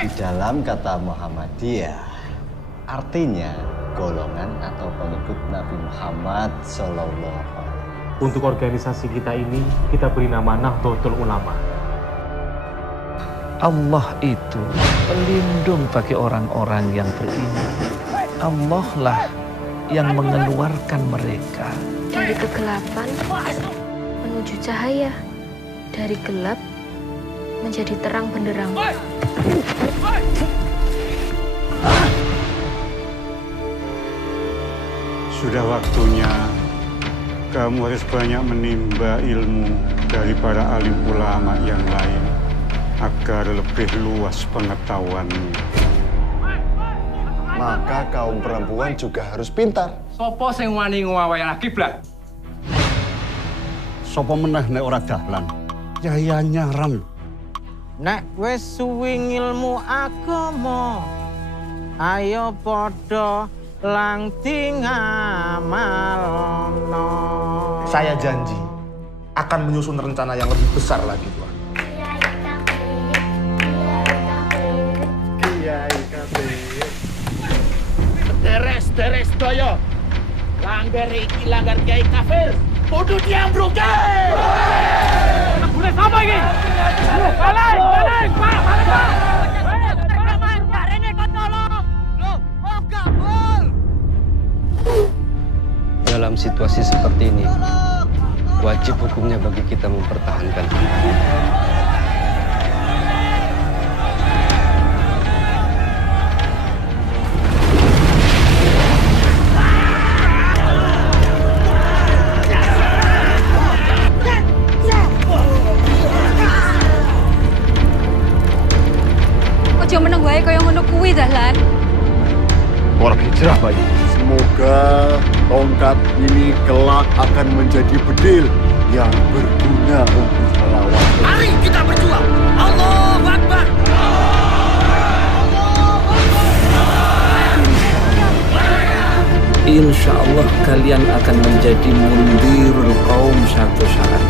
Di dalam kata Muhammadiyah, artinya golongan atau pengikut Nabi Muhammad Sallallahu Alaihi Wasallam. Untuk organisasi kita ini, kita beri nama Nahdlatul Ulama. Allah itu pelindung bagi orang-orang yang beriman. Allah lah yang mengeluarkan mereka dari kegelapan menuju cahaya, dari gelap menjadi terang benderang. Sudah waktunya kamu harus banyak menimba ilmu dari para alim ulama yang lain agar lebih luas pengetahuanmu. Maka kaum perempuan juga harus pintar. Sopo sing wani ngowawayana kiblat? Sopo meneh nek ora dahlan? Yaya nyaran. Nek wis suwi ngilmu agama, ayo padha langti ngamalno. Saya janji akan menyusun rencana yang lebih besar lagi, Tuan. Deres doyo. Langgar iki langgar kiai kafir. Kudu diambruke. Boleh sama ini? Balik, Pak, Pak. Dalam situasi seperti ini, wajib hukumnya bagi kita mempertahankan. Ojo meneng wae kaya ngono kuwi Dahlan. Orang hijrah, Pak. Semoga tongkat ini kelak akan menjadi bedil yang berguna untuk melawan. Mari kita berjuang. Allahu Akbar. Insya Allah kalian akan menjadi mundirul kaum satu saat.